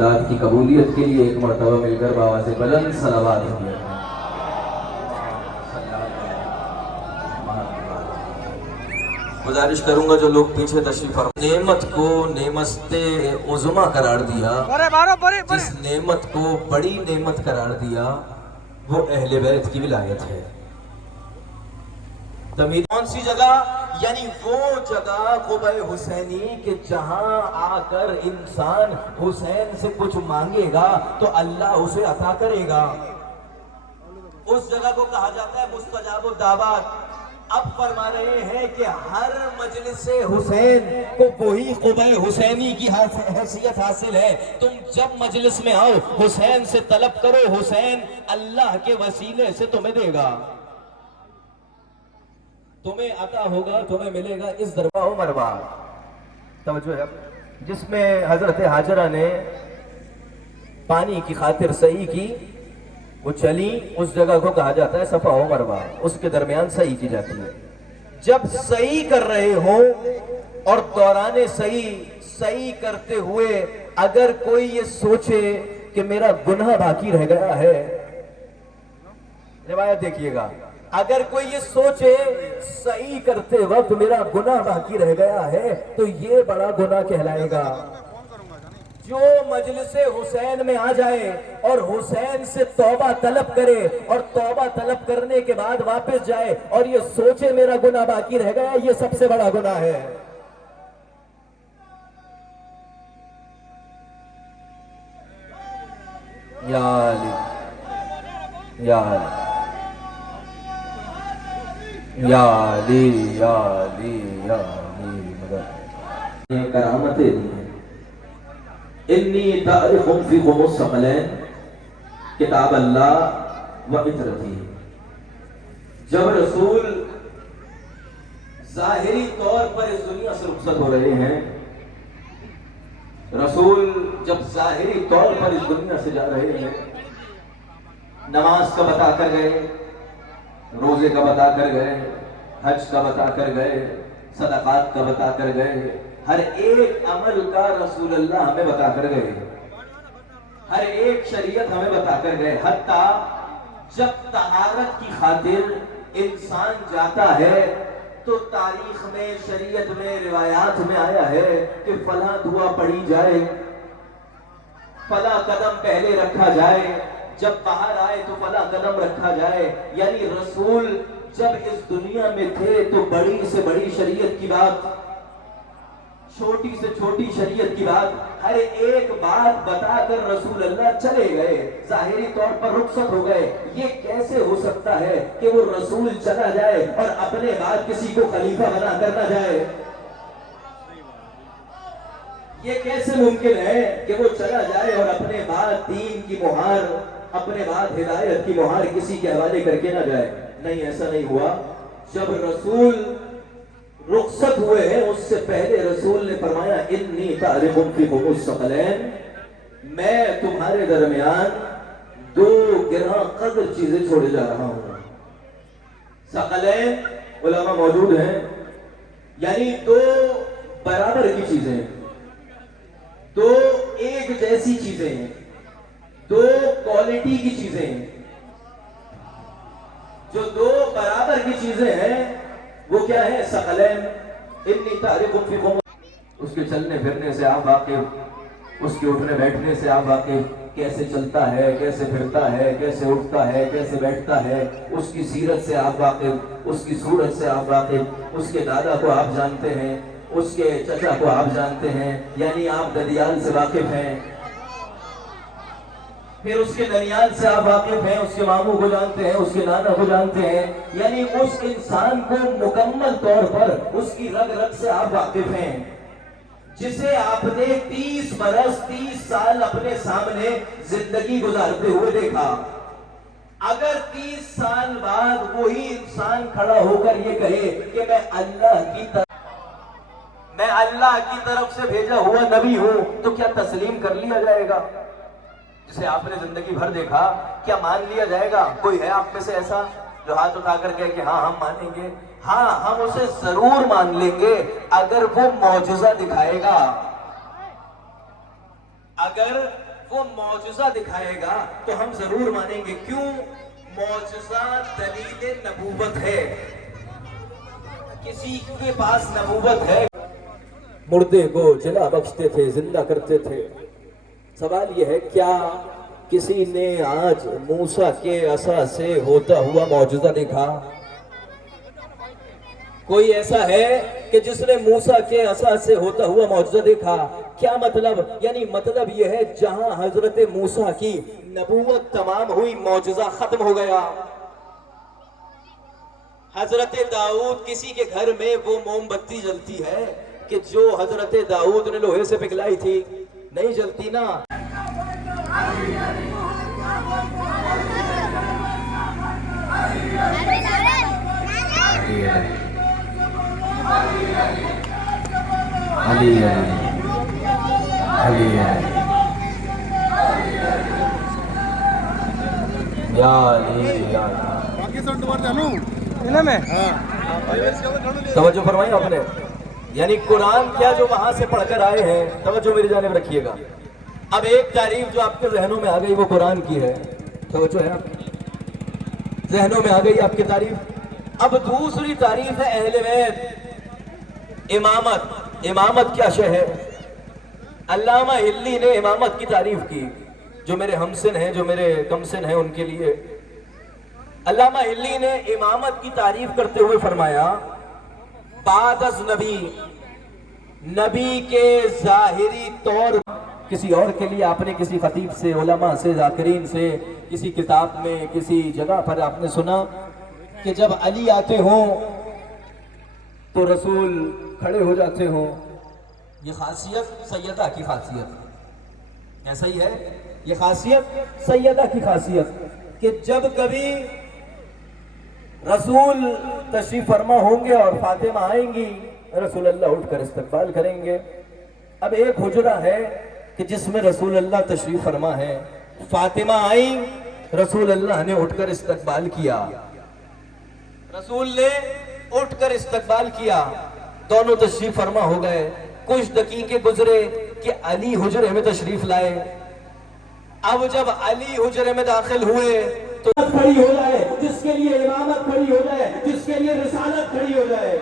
رات کی قبولیت کے لیے ایک مرتبہ مل کر بابا سے بلند صلوات کیا۔ گزارش کروں گا جو لوگ پیچھے تشریف فرما، نعمت کو نعمت عظمی قرار دیا، جس نعمت کو بڑی نعمت قرار دیا وہ اہل بیت کی ولایت ہے۔ کون سی جگہ؟ یعنی وہ جگہ قبہ حسینی کہ جہاں آ کر انسان حسین سے کچھ مانگے گا تو اللہ اسے عطا کرے گا۔ اس جگہ کو کہا جاتا ہے مستجاب الدعوات۔ اب فرما رہے ہیں کہ ہر مجلس حسین کو وہی قبہ حسینی کی حیثیت حاصل ہے۔ تم جب مجلس میں آؤ حسین سے طلب کرو، حسین اللہ کے وسیلے سے تمہیں دے گا، تمہیں عطا ہوگا، تمہیں ملے گا۔ اس دربار مربع توجہ ہے جس میں حضرت حاجرہ نے پانی کی خاطر سعی کی، وہ چلی، اس جگہ کو کہا جاتا ہے صفا و مروا، اس کے درمیان سعی کی جاتی ہے۔ جب سعی کر رہے ہوں اور دوران سعی کرتے ہوئے اگر کوئی یہ سوچے کہ میرا گناہ باقی رہ گیا ہے، روایت دیکھیے گا، اگر کوئی یہ سوچے سعی کرتے وقت میرا گناہ باقی رہ گیا ہے تو یہ بڑا گناہ کہلائے گا۔ جو مجلس حسین میں آ جائے اور حسین سے توبہ طلب کرے اور توبہ طلب کرنے کے بعد واپس جائے اور یہ سوچے میرا گناہ باقی رہ گیا، یہ سب سے بڑا گناہ ہے۔ یا علی یا علی یا علی یا علی یا علی مدد یہ کرامتیں دی ہیں۔ انی تاریخ فیکم الثقلین کتاب اللہ و عطرتی۔ جب رسول ظاہری طور پر اس دنیا سے رخصت ہو رہے ہیں، رسول جب ظاہری طور پر اس دنیا سے جا رہے ہیں، نماز کا بتا کر گئے، روزے کا بتا کر گئے، حج کا بتا کر گئے، صدقات کا بتا کر گئے، ہر ایک عمل کا رسول اللہ ہمیں بتا کر گئے، ہر ایک شریعت ہمیں بتا کر گئے۔ حتیٰ جب طہارت کی خاطر انسان جاتا ہے تو تاریخ میں، شریعت میں، روایات میں آیا ہے کہ فلاں دعا پڑھی جائے، فلاں قدم پہلے رکھا جائے، جب باہر آئے تو فلاں قدم رکھا جائے۔ یعنی رسول جب اس دنیا میں تھے تو بڑی سے بڑی شریعت کی بات، چھوٹی سے چھوٹی شریعت کی بات، ہر ایک بات بتا کر رسول اللہ چلے گئے، ظاہری طور پر رخصت ہو گئے۔ یہ کیسے ہو سکتا ہے کہ وہ رسول چلا جائے اور اپنے بعد کسی کو خلیفہ بنا کر نہ جائے؟ یہ کیسے ممکن ہے کہ وہ چلا جائے اور اپنے بعد دین کی مہار، اپنے بعد ہدایت کی مہار کسی کے حوالے کر کے نہ جائے؟ نہیں، ایسا نہیں ہوا۔ جب رسول رخصت ہوئے ہیں اس سے پہلے رسول نے فرمایا انی تاریخ فیکم الثقلین، میں تمہارے درمیان دو گراں قدر چیزیں چھوڑے جا رہا ہوں۔ ثقلین علماء موجود ہیں، یعنی دو برابر کی چیزیں، دو ایک جیسی چیزیں ہیں، دو کوالٹی کی چیزیں ہیں۔ جو دو برابر کی چیزیں ہیں وہ کیا ہے؟ ثقلین۔ انی تاریخ فیکم، اس کے چلنے پھرنے سے آپ واقف، اس کے اٹھنے بیٹھنے سے آپ واقف، کیسے چلتا ہے، کیسے پھرتا ہے، کیسے اٹھتا ہے، کیسے بیٹھتا ہے، اس کی سیرت سے آپ واقف، اس کی صورت سے آپ واقف، اس کے دادا کو آپ جانتے ہیں، اس کے چچا کو آپ جانتے ہیں، یعنی آپ ددیال سے واقف ہیں، پھر اس کے ننیال سے آپ واقف ہیں، اس کے ماموں کو جانتے ہیں، اس کے نانا کو جانتے ہیں، یعنی اس انسان کو مکمل طور پر اس کی رگ رگ سے آپ واقف ہیں، جسے آپ نے 30 برس 30 سال اپنے سامنے زندگی گزارتے ہوئے دیکھا۔ اگر 30 سال بعد وہی انسان کھڑا ہو کر یہ کہے کہ میں اللہ کی طرف سے بھیجا ہوا نبی ہوں، تو کیا تسلیم کر لیا جائے گا؟ جسے آپ نے زندگی بھر دیکھا، کیا مان لیا جائے گا؟ کوئی ہے آپ میں سے ایسا جو ہاتھ اٹھا کر کہے کہ ہاں ہم مانیں گے؟ ہاں، ہم اسے ضرور مان لیں گے اگر وہ معجزہ دکھائے گا، اگر وہ معجزہ دکھائے گا تو ہم ضرور مانیں گے. کیوں؟ معجزہ دلیل نبوت ہے. کسی کے پاس نبوت ہے. مردے کو جلا بخشتے تھے، زندہ کرتے تھے. سوال یہ ہے کیا کسی نے آج موسیٰ کے عصا سے ہوتا ہوا معجزہ دیکھا؟ کوئی ایسا ہے کہ جس نے موسیٰ کے عصا سے ہوتا ہوا معجزہ دیکھا؟ کیا مطلب؟ یعنی مطلب یہ ہے جہاں حضرت موسیٰ کی نبوت تمام ہوئی، معجزہ ختم ہو گیا. حضرت داؤد کسی کے گھر میں وہ موم بتی جلتی ہے کہ جو حضرت داؤد نے لوہے سے پگھلائی تھی؟ نہیں جلتی نا. توجہ فرمائی آپ نے. یعنی قرآن کیا جو وہاں سے پڑھ کر آئے ہیں، توجہ میری جانب رکھیے گا. اب ایک تعریف جو آپ کے ذہنوں میں آ گئی وہ قرآن کی ہے. توجہ ہے آپ ذہنوں میں آ گئی آپ کی تعریف. اب دوسری تعریف ہے اہل بیت. امامت. امامت کیا شے ہے؟ علامہ ہلی نے امامت کی تعریف کی. جو میرے ہمسن ہیں، جو میرے کمسن ہیں، ان کے لیے علامہ ہلی نے امامت کی تعریف کرتے ہوئے فرمایا بعد از نبی، نبی کے ظاہری طور. کسی اور کے لیے آپ نے کسی خطیب سے، علماء سے، ذاکرین سے، کسی کتاب میں، کسی جگہ پر آپ نے سنا کہ جب علی آتے ہوں تو رسول کھڑے ہو جاتے ہوں. یہ خاصیت سیدہ کی خاصیت ایسا ہی ہے. یہ خاصیت سیدہ کی خاصیت کہ جب کبھی رسول تشریف فرما ہوں گے اور فاطمہ آئیں گی، رسول اللہ اٹھ کر استقبال کریں گے. اب ایک حجرہ ہے کہ جس میں رسول اللہ تشریف فرما ہے، فاطمہ آئیں، رسول اللہ نے اٹھ کر استقبال کیا. رسول نے اٹھ کر استقبال کیا، دونوں تشریف فرما ہو گئے. کچھ دقیقے گزرے کہ علی حجرے میں تشریف لائے. اب جب علی حجرے میں داخل ہوئے تو کھڑی ہو جائے، جس کے لیے امامت کھڑی ہو جائے، جس کے لیے رسالت کھڑی ہو جائے.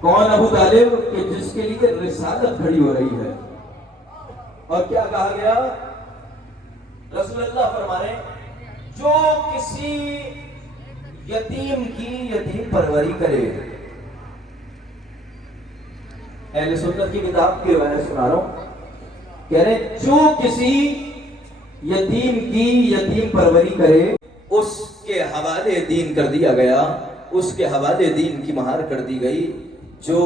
کون ابو طالب؟ کہ جس کے لیے رسالت کھڑی ہو رہی ہے. اور کیا کہا گیا؟ رسول اللہ فرما رہے ہیں جو کسی یتیم کی یتیم پروری کرے. اہل سنت کی کتاب کی روایت سنا رہا ہوں. کہہ رہے ہیں جو کسی یتیم کی یتیم پروری کرے اس کے حوالے دین کر دیا گیا، اس کے حوالے دین کی مہار کر دی گئی. جو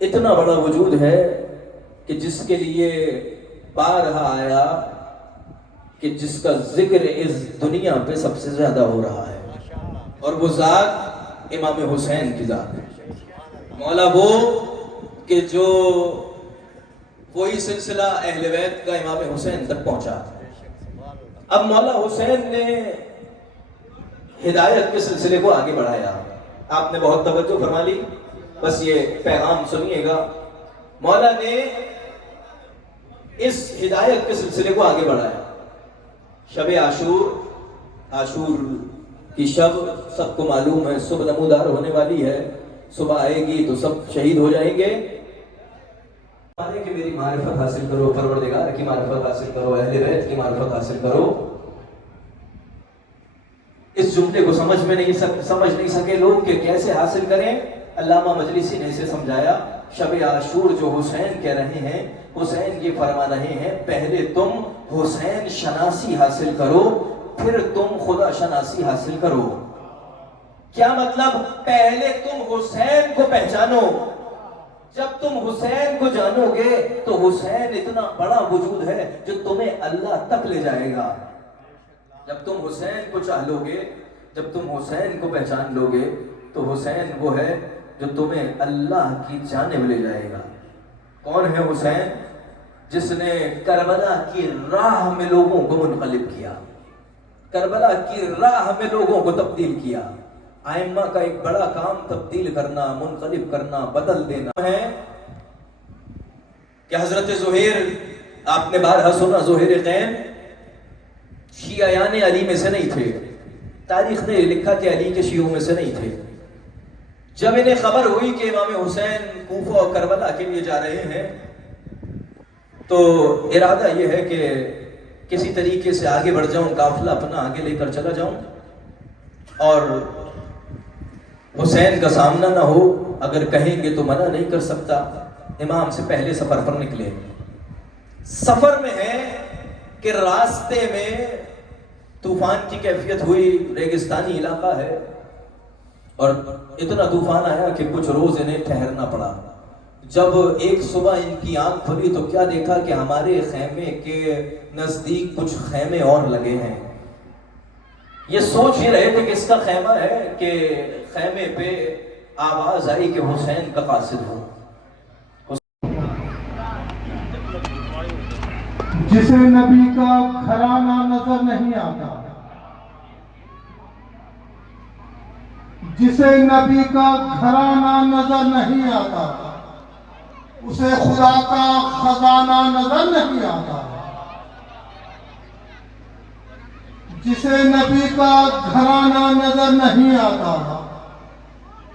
اتنا بڑا وجود ہے کہ جس کے لیے بارہا آیا کہ جس کا ذکر اس دنیا پہ سب سے زیادہ ہو رہا ہے، اور وہ ذات امام حسین کی ذات ہے. مولا وہ کہ جو وہی سلسلہ اہل بیت کا امام حسین تک پہنچا. اب مولا حسین نے ہدایت کے سلسلے کو آگے بڑھایا. آپ نے بہت توجہ فرما لی، بس یہ پیغام سنیے گا. مولا نے اس ہدایت کے سلسلے کو آگے بڑھایا. شب عاشور کی شب سب کو معلوم ہے، صبح نمودار ہونے والی ہے. صبح آئے گی تو سب شہید ہو جائیں گے. کہ میری معرفت حاصل کرو، پروردگار کی معرفت حاصل کرو، اہل بیت کی معرفت حاصل کرو. اس جملے کو سمجھ نہیں سکے لوگ کہ کیسے حاصل کریں. علامہ مجلسی نے اسے سمجھایا. شب عاشور جو حسین کہہ رہے ہیں، حسین یہ فرما رہے ہیں پہلے تم حسین شناسی حاصل کرو، پھر تم خدا شناسی حاصل کرو. کیا مطلب؟ پہلے تم حسین کو پہچانو. جب تم حسین کو جانو گے تو حسین اتنا بڑا وجود ہے جو تمہیں اللہ تک لے جائے گا. جب تم حسین کو چاہ لو گے، جب تم حسین کو پہچان لو گے تو حسین وہ ہے جو تمہیں اللہ کی جانب لے جائے گا. کون ہے حسین؟ جس نے کربلا کی راہ میں لوگوں کو منقلب کیا، کربلا کی راہ میں لوگوں کو تبدیل کیا۔ ائمہ کا ایک بڑا کام تبدیل کرنا، منقلب کرنا، بدل دینا ہے کہ حضرت زہیر، آپ نے بارہا سنا، زہیر قین شیعیان علی میں سے نہیں تھے، تاریخ نے لکھا کہ علی کے شیعوں میں سے نہیں تھے۔ جب انہیں خبر ہوئی کہ امام حسین کوفہ اور کربلا کے لیے جا رہے ہیں تو ارادہ یہ ہے کہ کسی طریقے سے آگے بڑھ جاؤں، قافلہ اپنا آگے لے کر چلا جاؤں اور حسین کا سامنا نہ ہو، اگر کہیں گے تو منع نہیں کر سکتا۔ امام سے پہلے سفر پر نکلے، سفر میں ہے کہ راستے میں طوفان کی کیفیت ہوئی، ریگستانی علاقہ ہے اور اتنا طوفان آیا کہ کچھ روز انہیں ٹھہرنا پڑا۔ جب ایک صبح ان کی آنکھ کھلی تو کیا دیکھا کہ ہمارے خیمے کے نزدیک کچھ خیمے اور لگے ہیں۔ یہ سوچ ہی رہے تھے کہ اس کا خیمہ ہے کہ خیمے پہ آواز آئی کہ حسین کا قاصد ہو۔ جسے نبی کا گھرانہ نظر نہیں آتا، جسے نبی کا گھرانہ نظر نہیں آتا، اسے خدا کا خزانہ نظر نہیں آتا۔ جسے نبی کا گھرانہ نظر نہیں آتا،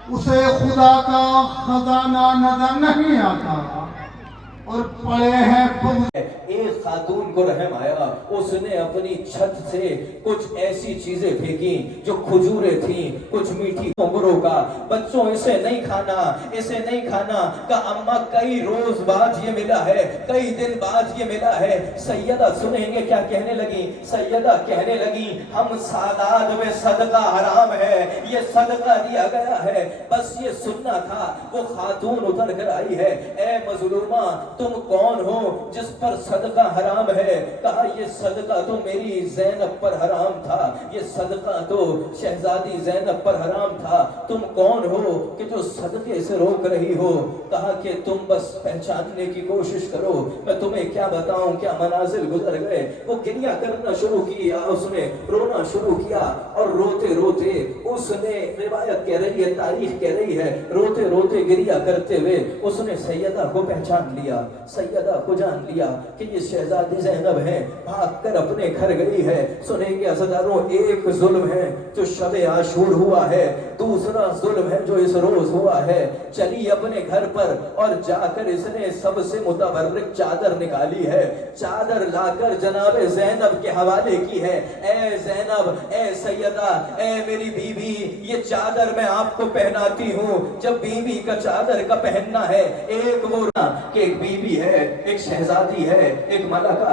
اسے خدا کا خزانہ نظر نہیں آتا۔ اور پڑے ہیں ایک خاتون کو رحم آیا، اس نے اپنی چھت سے کچھ ایسی چیزیں پھینکی جو کھجوریں تھیں، کچھ میٹھی کو روکا، بچوں اسے نہیں کھانا، اسے نہیں کھانا۔ کہا اماں کئی روز بعد یہ ملا ہے، کئی دن بعد یہ ملا ہے۔ سیدہ سنیں گے کیا کہنے لگی؟ سیدہ کہنے لگی ہم سادات میں صدقہ حرام ہے، یہ صدقہ دیا گیا ہے، بس یہ سننا تھا۔ وہ خاتون اتر کر آئی ہے، اے مظلومہ تم کون ہو جس پر صدقہ حرام ہے؟ کہا یہ صدقہ تو میری زینب پر حرام تھا، یہ صدقہ تو شہزادی زینب پر حرام تھا، تم کون ہو کہ جو صدقے سے روک رہی ہو؟ کہا کہ تم بس پہچاننے کی کوشش کرو، میں تمہیں کیا بتاؤں کیا منازل گزر گئے۔ وہ گریہ کرنا شروع کیا، اس نے رونا شروع کیا اور روتے روتے اس نے، روایت کہہ رہی ہے، تاریخ کہہ رہی ہے، روتے روتے گریہ کرتے ہوئے اس نے سیدہ کو پہچان لیا، سیدہ کو جان لیا کہ یہ شہزادی زینب ہے، بھاگ کر اپنے گھر گئی ہے۔ سنیں گے عزیزانو، ایک ظلم ہے جو شب عاشور ہوا ہے، دوسرا ظلم ہے جو اس روز ہوا ہے۔ چلی اپنے گھر پر اور جا کر اس نے سب سے متبرک چادر نکالی ہے، چادر لا کر جناب زینب کے حوالے کی ہے۔ اے زینب، اے سیدہ، اے میری بیوی، یہ چادر میں آپ کو پہناتی ہوں۔ جب بیوی کا چادر کا پہننا ہے، ایک وہ کہ ایک بیوی ہے، ایک شہزادی ہے، ایک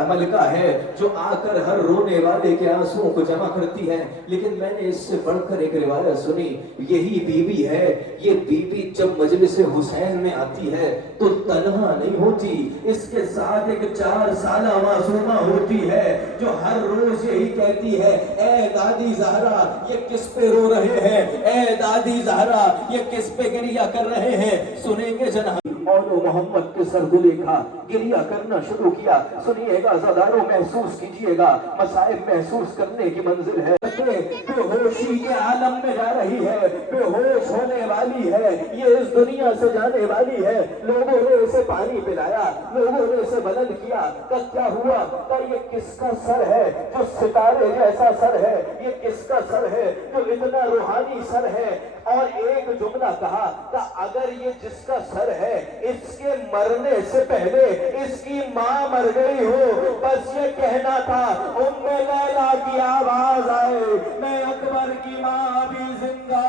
ملکہ ہے جو آ کر ہر رونے والے کے آنسوؤں کو جمع کرتی ہے، لیکن میں نے اس سے بڑھ کر ایک روایت سنی، یہی بیوی ہے، یہ بیوی جب مجلس حسین میں آتی ہے تو تنہا نہیں ہوتی، اس کے ساتھ ایک 4 سالہ معصومہ ہوتی ہے جو ہر روز یہی کہتی ہے، اے دادی زہرا یہ کس پہ رو رہے ہیں، اے دادی زہرا یہ کس پہ گریہ کر رہے ہیں۔ سنیں گے جناب اور محمد کے سر کو دیکھا، گریہ کرنا شروع کیا۔ سنیے گا زداروں، محسوس کیجئے گا، مصائب محسوس کرنے کی منزل ہے، بے ہوشی کے عالم میں جا رہی ہے، بے ہوش ہونے والی ہے، یہ اس دنیا سے جانے والی ہے۔ لوگوں نے اسے پانی پلایا، لوگوں نے اسے بلند کیا، تب کیا ہوا؟ کہ یہ کس کا سر ہے جو ستارے جیسا سر ہے، یہ کس کا سر ہے جو اتنا روحانی سر ہے؟ اور ایک جملہ کہا کہ اگر یہ جس کا سر ہے اس کے مرنے سے پہلے اس کی ماں مر گئی ہو، بس یہ کہنا تھا ام لیلا کی آواز آئے، میں اکبر کی ماں بھی زندہ۔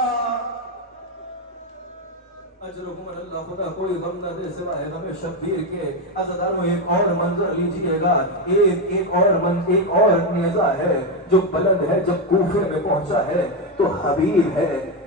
اجرکم اللہ، خدا کوئی غم نہ دے سوائے غم شبیر کے۔ عزیزانو ایک اور منظر لیجئے گا، ایک اور نیزہ ہے جو بلند ہے۔ جب کوفے میں پہنچا ہے تو حبیب ہے،